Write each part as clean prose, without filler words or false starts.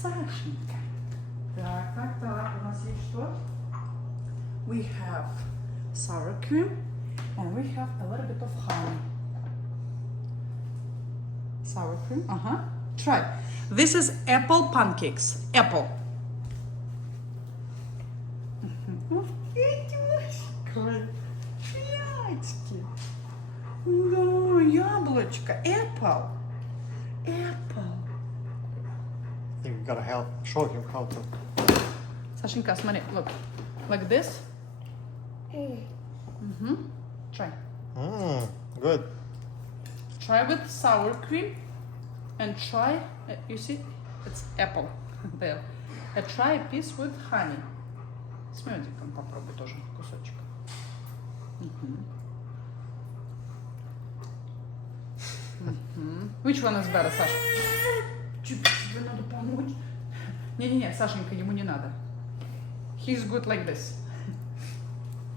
Сашенька. Так. У нас есть что? We have sour cream and we have a little bit of honey. Sour cream, Try. This is apple pancakes. Apple. Яйцки. Ну, яблочко. Apple. Apple. I think we gotta show him how to. Сашенька, смотри, look. Like this. Try. Good. Try with sour cream and try, you see, it's apple there. And try a piece with honey. С медиком попробуй тоже кусочек. Which one is better, Саша? Тебе надо помочь. Не-не-не, Сашенька, ему не надо. He's good like this.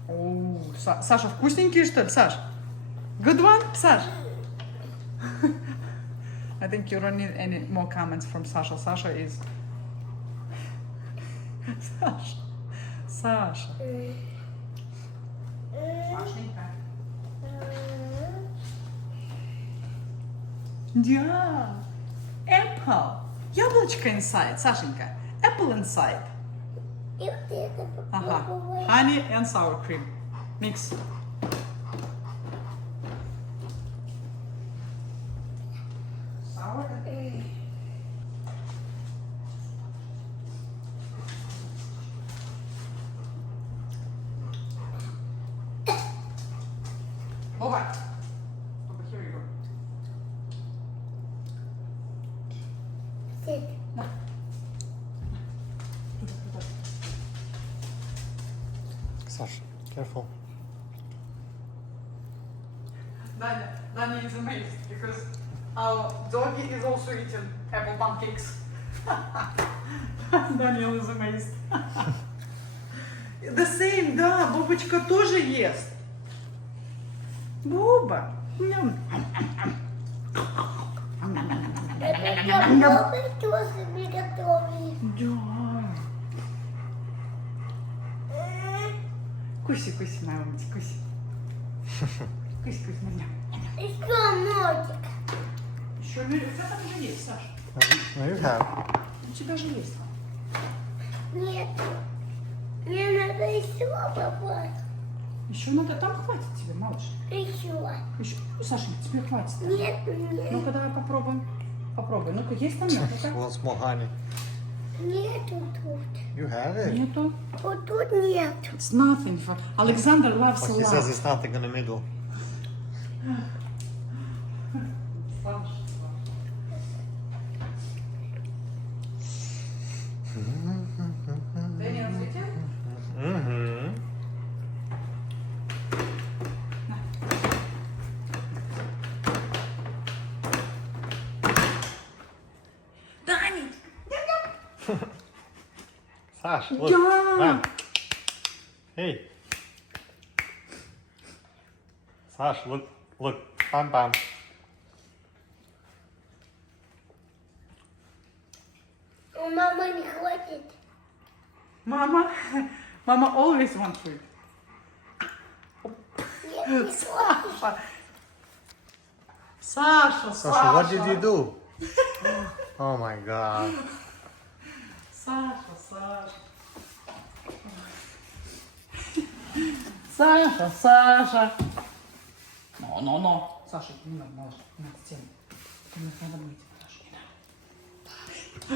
О, Саша, вкусненький, что ли, Саш? Good one, Саш? I think you don't need any more comments from Sasha. Sasha is... Sasha. Сашенька. Yeah. Apple. Яблочко inside, Сашенька. Apple inside. Honey and sour cream. Mix. Sour. Boba. Boba, here you go. Sit. Sasha, careful. Dani is amazed because our doggy is also eating apple pancakes. Daniel is amazed. The same, да, Бобочка тоже ест. Боба. Боба тоже приготовили. Да. Куси, моя умница, куси. Куси, моя. Еще носик. Еще у тебя там уже есть, Саша. No, you have. У тебя же есть. Нет. Мне надо еще попасть. Еще надо, там хватит тебе, малыш. Еще. Саша, тебе хватит. Нет. Ну-ка, давай попробуем. Попробуй. Ну-ка, есть там нет? Wants more honey. Нету тут. You have it. Нету. Вот тут нет. It's nothing. Alexander loves But a he lot. says it's nothing in the middle. Daniel, светил? Дани! Sash, look. Yeah. Man. Hey. Sash, look. Bam. У мамы не хватит. Mama always wants food. Нет, не хватит. Саша. Sasha, what did you do? Oh my god. Саша. No. Саша, не надо, малыш, не надо стену. Не надо мыть, Саша, не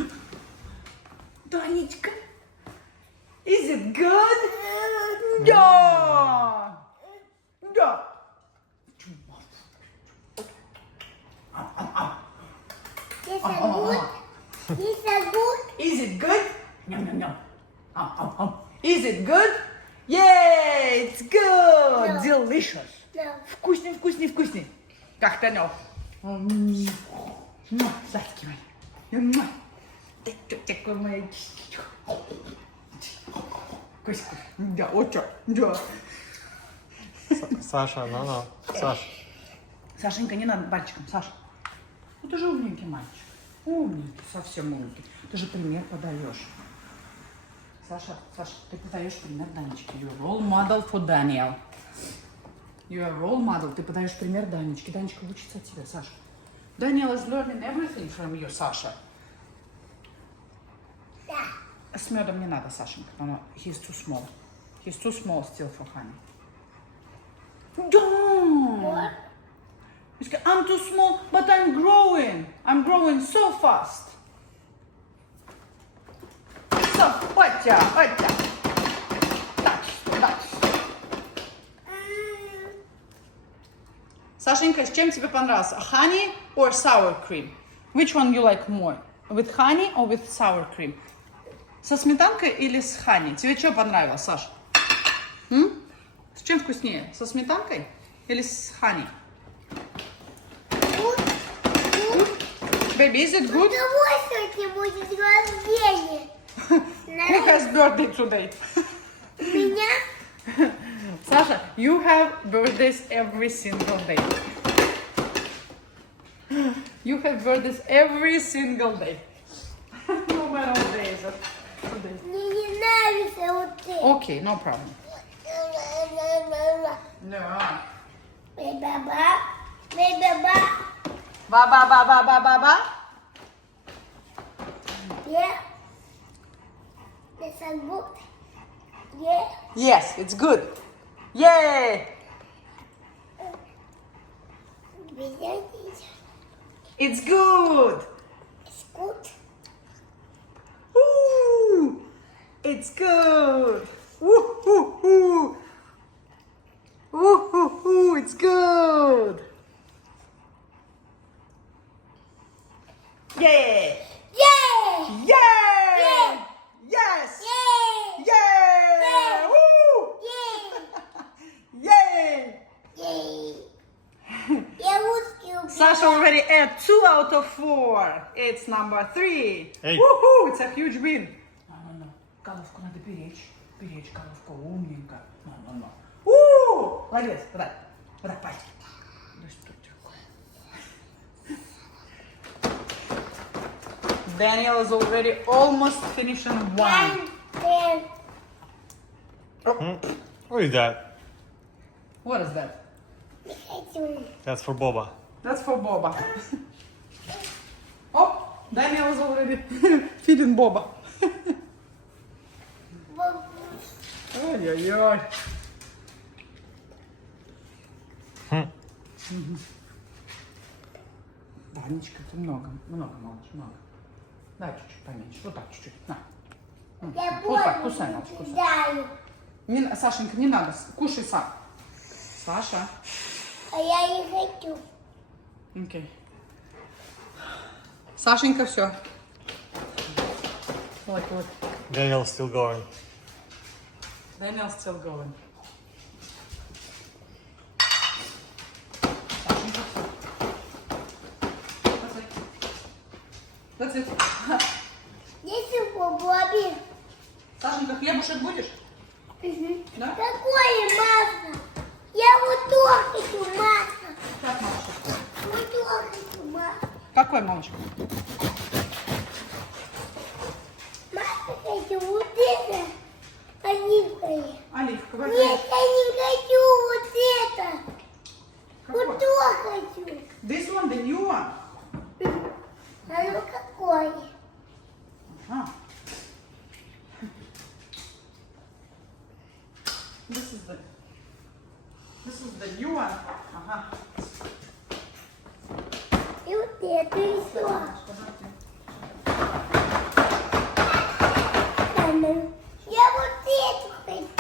надо. Данечка, is it good? Да. This is good. This is good. Is it good? Yum. Is it good? Yay, it's good. No. Delicious. No. Вкусный. Как Танёк. Сладкий мой. Такой мой. Кусь. Да, очень. Да. Sasha, no. Sash. Сашенька, не надо пальчиком, Саша. Ну ты же умненький мальчик. Умненький, совсем умненький. Ты же пример подаешь. Саша, ты подаешь пример Данечке. You're a role model for Daniel. You're a role model. Ты подаешь пример Данечке. Данечка учится от тебя, Саша. Daniel is learning everything from you, Саша. Да. С медом не надо, Сашенька. He's too small. He's too small still for honey. Don't. Вот. I'm too small, but I'm growing. I'm growing so fast. So, Отя. Так. Сашенька, с чем тебе понравился? Honey or sour cream? Which one you like more? With honey or with sour cream? Со сметанкой или с honey? Тебе что понравилось, Саш? С чем вкуснее? Со сметанкой или с honey? Baby, is it good? Удовольствие будет рождение. Who has birthday today? Меня? Sasha, you have birthdays every single day. You have birthdays every single day. No matter what day is it. Мне не нравится вот это. Okay, no problem. No. Баба. Ba. Yeah. This is good. Yeah. Yes, it's good. Yay! It's good. It's good. Ooh, it's good. Ooh. It's good. Yay! Yeah. Yay! Yes! Yeah. Yay! Woo! Yay! Я русский. Sasha already had 2 out of 4. It's number 3. Hey. Woohoo! It's a huge win. No. Головку надо беречь. Беречь головку. Умненько. No. Woo! Like this. Вот так, пальчик. Daniel is already almost finishing 1. What is that? What is that? That's for Boba. That's for Boba. Oh, Daniel is already feeding Boba. Ой-ой-ой. Данечка, ты много, малыш, много. Дай чуть-чуть поменьше. Вот так чуть-чуть. На. Я Вот так, кусай, малыш, кусай. даю. Сашенька, не надо. Кушай сам. Саша. А я не хочу. Окей. Сашенька, все. Вот. Daniel's still going. Daniel's still going. Сашенька, все. That's it. Если по Бобе. Сашенька, хлебушек будешь? Да? Какое масло? Я вот то хочу масло. Как, малышка? Вот то хочу масло. Какой, малышка? Масло хочу вот это. Оливковое. Оливковая. Нет, я не хочу вот это. Какой? Вот то хочу. This one, the new one. А ну какое? Ага. This is the new one. Ага. И вот это и все. Я вот эту хочу.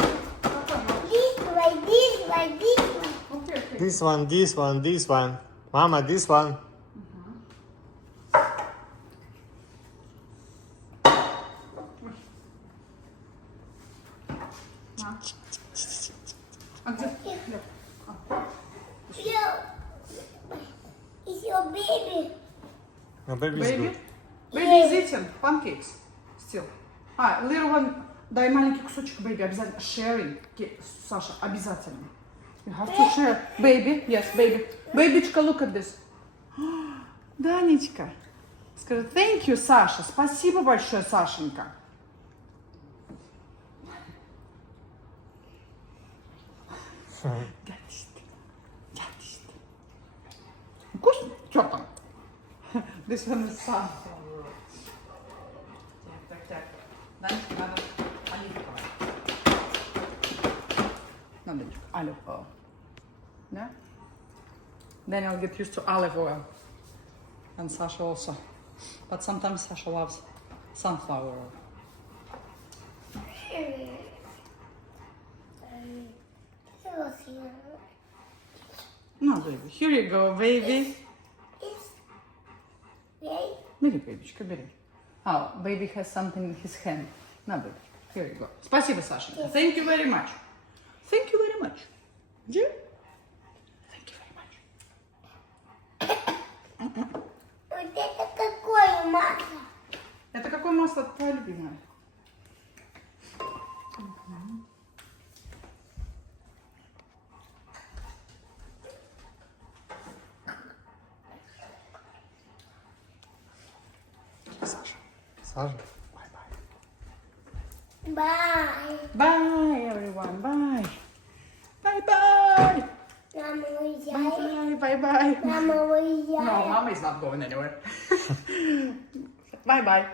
This one. This one. Mama, this one. А где хлеб? Еще baby. No, baby is Baby? good. Baby is eating pancakes. Still. Little one. Дай маленький кусочек, baby, обязательно. Sharing. Саша, обязательно. You have to share. Baby, yes, baby. Babyчка, look at this. Данечка. Скажи, thank you, Саша. Спасибо большое, Сашенька. Вкусно? Что там? This one is sunflower. Так. Данечка, надо оливковое. No, Данечка, olive oil. Yeah? Then I'll get used to olive oil. And Sasha also. But sometimes Sasha loves sunflower oil. No, baby. Here you go, baby. Бери, бебечка, бери. Oh, baby has something in his hand. No, baby. Here you go. Спасибо, Сашенька. Thank you very much. Thank you very much. Yeah? Thank you very much. Вот это какое масло? Это какое масло твое любимое? Саша. Бай. Bye, everyone. Bye. Bye. Мама, уезжай. Bye. Мама, уезжай. No, Mama is not going anywhere. Bye.